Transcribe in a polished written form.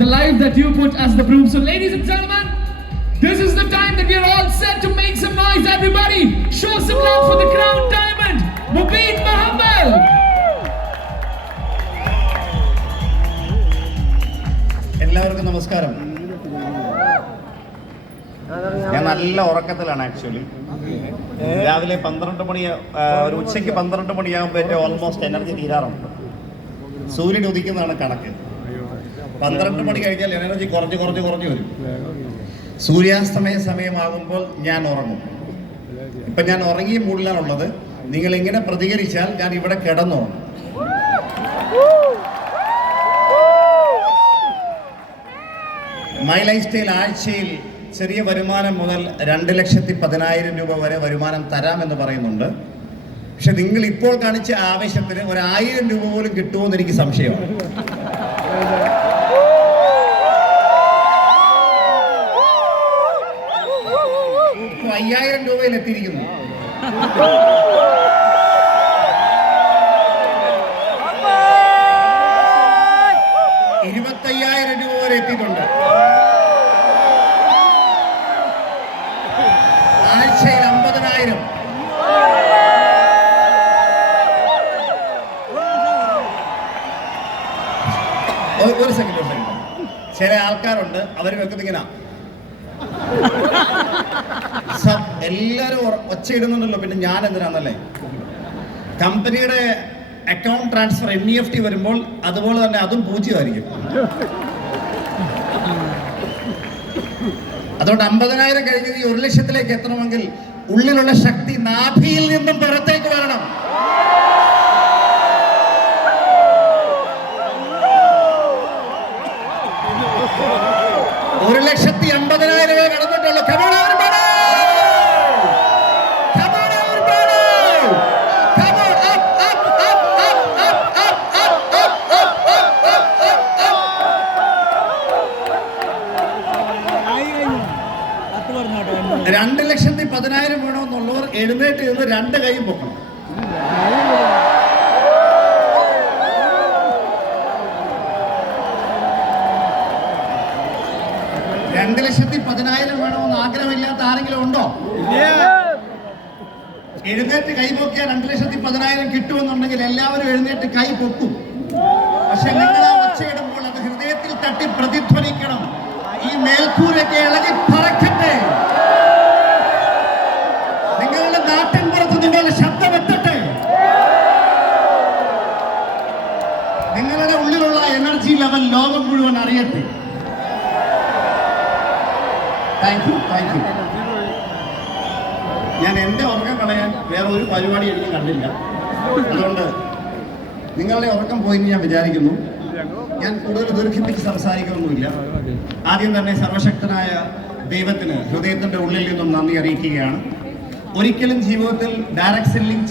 the life that you put as the proof. So ladies and gentlemen, this is the time that we are all set to make some noise. Everybody, show some love for the Crown Diamond, Mubin Mohammed. എല്ലാവർക്കും നമസ്കാരം. ഞാൻ നല്ല ഉറക്കത്തിലാണ് actually. രാവിലെ 12 മണി, ഒരു ഉച്ചയ്ക്ക് 12 മണിയാകുമ്പോൾ എൻ്റെ almost energy തീരാറുണ്ട്. സൂര്യൻ ഉദിക്കുന്നതാണ് കണക്ക്. 12 മണി കഴിഞ്ഞാൽ എനർജി കുറഞ്ഞു വരും. സൂര്യാസ്തമയ സമയമാകുമ്പോൾ ഞാൻ ഉറങ്ങും. ഇപ്പം ഞാൻ ഉറങ്ങിയ മൂഡിലാണുള്ളത്. നിങ്ങൾ ഇങ്ങനെ പ്രതികരിച്ചാൽ ഞാൻ ഇവിടെ കിടന്നുറങ്ങും. മൈ ലൈഫ് സ്റ്റൈൽ ആഴ്ചയിൽ ചെറിയ വരുമാനം മുതൽ 2,10,000 രൂപ വരെ വരുമാനം തരാമെന്ന് പറയുന്നുണ്ട്. പക്ഷെ നിങ്ങൾ ഇപ്പോൾ കാണിച്ച ആവേശത്തിന് 1,000 രൂപ പോലും കിട്ടുമെന്ന് എനിക്ക് സംശയമാണ്. ഇപ്പോൾ 5,000 രൂപയിൽ എത്തിയിരിക്കുന്നു. രൂപ വരെ എത്തിയിട്ടുണ്ട്. ആഴ്ചയിൽ 50,000. ഒരു സെക്കൻഡ്. ചില ആൾക്കാരുണ്ട്, അവർ വെക്കുന്നത് ഇങ്ങനെ എല്ലാവരും ഒച്ചയിടുന്നുണ്ടല്ലോ, പിന്നെ ഞാൻ എന്തിനാന്നല്ലേ. കമ്പനിയുടെ അക്കൗണ്ട് ട്രാൻസ്ഫർ NEFT വരുമ്പോൾ അതുപോലെ തന്നെ അതും 0 ആയിരിക്കും. അതുകൊണ്ട് 50,000 കഴിഞ്ഞത് ഈ 1,00,000 എത്തണമെങ്കിൽ ഉള്ളിലുള്ള ശക്തി നാഭിയിൽ നിന്നും പുറത്തേക്ക് വരണം. ഒരു 1,50,000 കടന്നിട്ടുള്ളൂ. $2,10,000 വേണമെന്നുള്ളവർ എഴുന്നേറ്റ് നിന്ന് 2 കൈയും പൊക്കണം. $2,10,000 വേണമെന്ന് ആഗ്രഹമില്ലാത്ത ആരെങ്കിലും ഉണ്ടോ? എഴുന്നേറ്റ് കൈ പൊക്കിയാൽ 2,10,000 കിട്ടുമെന്നുണ്ടെങ്കിൽ എല്ലാവരും എഴുന്നേറ്റ് കൈ പൊക്കും. പക്ഷെ നിങ്ങൾ ആ ഒച്ചയിടുമ്പോൾ അത് ഹൃദയത്തിൽ തട്ടി പ്രതിധ്വനിക്കണം. ഈ മേൽക്കൂരൊക്കെ ഇളകി പറക്കട്ടെ. നിങ്ങളുടെ നാട്ടിൻ പുറത്ത് നിങ്ങളുടെ ശബ്ദം എത്തട്ടെ. നിങ്ങളുടെ ഉള്ളിലുള്ള എനർജി ലെവൽ ലോകം മുഴുവൻ അറിയട്ടെ. Thank you. ഞാൻ എൻ്റെ ഉറക്കം കളയാൻ വേറെ ഒരു പരിപാടി എനിക്ക് കണ്ടില്ല. അതുകൊണ്ട് നിങ്ങളുടെ ഉറക്കം പോയെന്ന് ഞാൻ വിചാരിക്കുന്നു. ഞാൻ കൂടുതൽ ദീർഘിപ്പിച്ച് സംസാരിക്കൊന്നുമില്ല. ആദ്യം തന്നെ സർവശക്തനായ ദൈവത്തിന് ഹൃദയത്തിൻ്റെ ഉള്ളിൽ നിന്നും നന്ദി അറിയിക്കുകയാണ്. ഒരിക്കലും ജീവിതത്തിൽ ഡയറക്റ്റ് സെല്ലിംഗ്